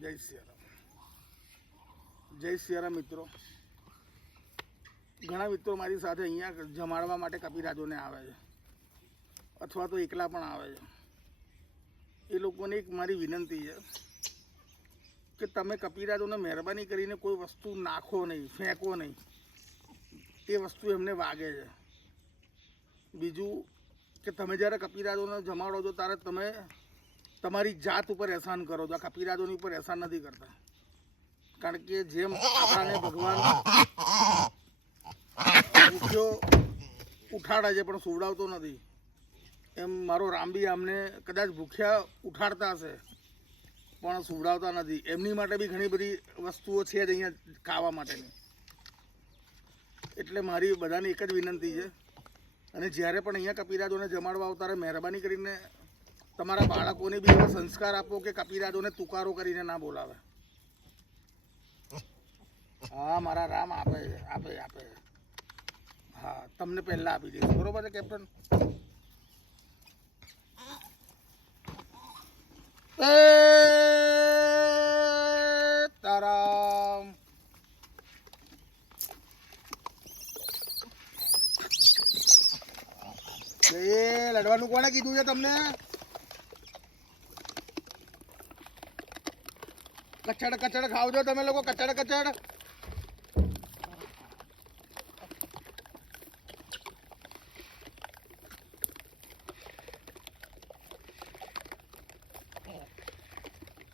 જય સિયારામ. જય સિયારામ મિત્રો. ઘણા મિત્રો મારી સાથે અહીંયા જમાડવા માટે કપિરાજોને આવે છે, અથવા તો એકલા પણ આવે છે. એ લોકોને એક મારી વિનંતી છે કે તમે કપિરાજોને મહેરબાની કરીને કોઈ વસ્તુ નાખો નહીં, ફેંકો નહીં. એ વસ્તુ એમને વાગે છે. બીજું કે તમે જ્યારે કપિરાજોને જમાડો છો ત્યારે તમે તમારી જાત ઉપર એહસાન કરો છો. આ કપિરાજોની ઉપર એહસાન નથી કરતા. કારણ કે જેમ આપણાને ભગવાન ભૂખ્યો ઉઠાડે છે પણ સુવડાવતો નથી, એમ મારો રામ બી અમને કદાચ ભૂખ્યા ઉઠાડતા હશે પણ સુવડાવતા નથી. એમની માટે બી ઘણી બધી વસ્તુઓ છે જ અહીંયા ખાવા માટેની. એટલે મારી બધાને એક જ વિનંતી છે, અને જ્યારે પણ અહીંયા કપિરાજોને જમાડવા આવો ત્યારે મહેરબાની કરીને તમારા બાળકોને બી એવા સંસ્કાર આપો કે કપિરાજોને તુકારો કરીને ના બોલાવે. હા, મારા રામ આપે આપે આપે. હા, તમને પહેલા આપી દઈશ. બરોબર છે કેપ્ટન? તારામ. એ લડવાનું કોણે કીધું છે તમને? કચડ કચડ ખાવ છો તમે લોકો? કચડ કચડ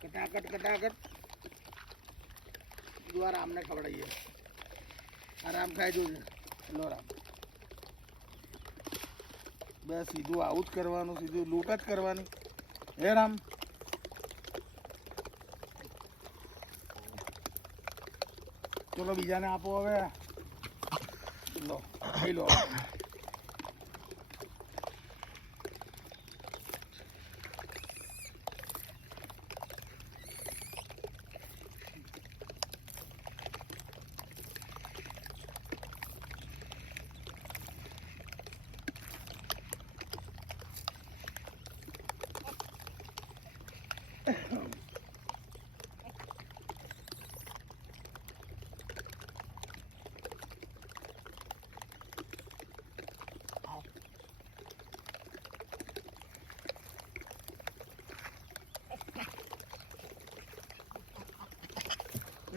કટાકટ કટાકટ. જો રામને ખવડાવીએ. આરામ ખાઈ જોજે. લો રામ, બસ સીધું આવું જ કરવાનું, સીધું લૂંટ જ કરવાની. હે રામ, ચલો બીજાને આપો હવે. લો ખાઈ લો.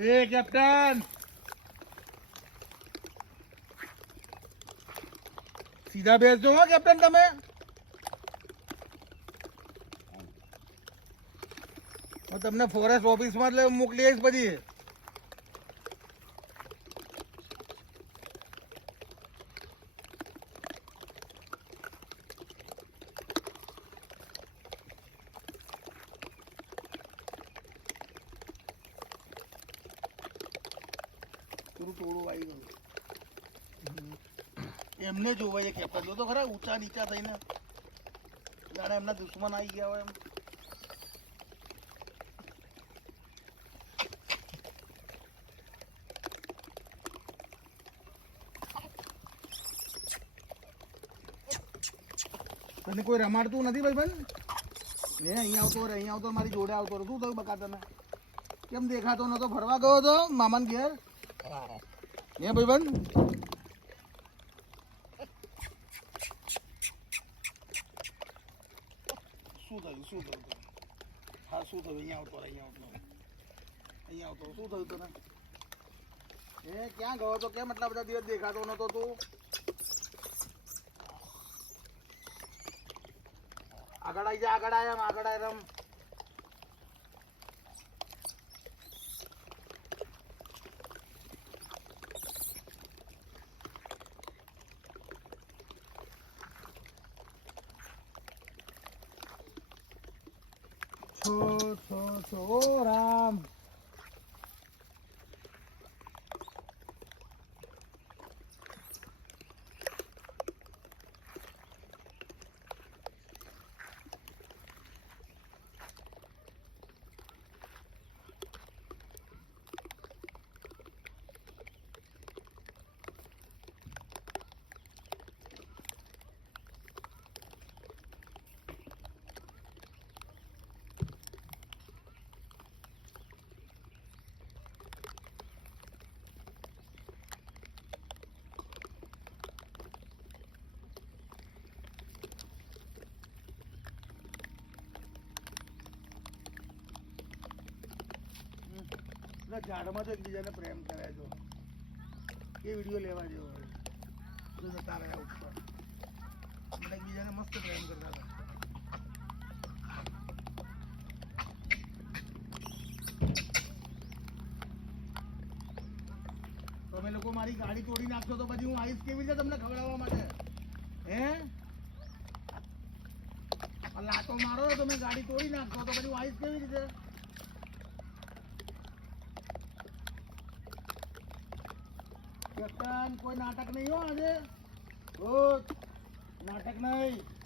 એ કેપ્ટન, સીધા બેસજો હો કેપ્ટન. તમે હું તમને ફોરેસ્ટ ઓફિસમાં જ મોકલી આવીશ પછી. ટોળું આવી ગયું. એમને જોવાય છે કેપ્ટન. જો તો ખરા ઊંચા નીચા થઈને જાણે એમના દુશ્મન આવી ગયા હોય એમ. તને કોઈ રમાડતું નથી ભાઈ ભાઈ? ને અહીંયા આવતો રે, અહીંયા આવતો, મારી જોડે આવતો રે. શું થયું બકા તને? કેમ દેખાતો નતો? ફરવા ગયો હતો મામાને ઘેર? હે ભાઈ બંધ? શું થયું? શું થયું? હા, શું થયું? અહીંયા આવતો, અહીંયા આવતો, અહીંયા આવતો. શું થયું તને? હે ક્યાં ગયો હતો? કેમ એટલા બધા દિવસ દેખાતો નતો તું? આગળ આવી જા, આગળ આય, આગળ આય રમ. છો રામ. એટલે ઝાડમાં તો એકબીજાને પ્રેમ કરે છે એ વિડીયો લેવા જેવો હોય જો જતા રહ્યા ઉપર આપણે એકબીજાને મસ્ત પ્રેમ કરતા હતા તમે લોકો મારી ગાડી તોડી નાખશો તો પછી હું આવીશ કેવી રીતે તમને ખવડાવવા માટે હે આ લાતો મારો તો તમે ગાડી તોડી નાખશો તો પછી હું આવીશ કેવી રીતે કોઈ નાટક નહીં હો આજે નાટક નહીં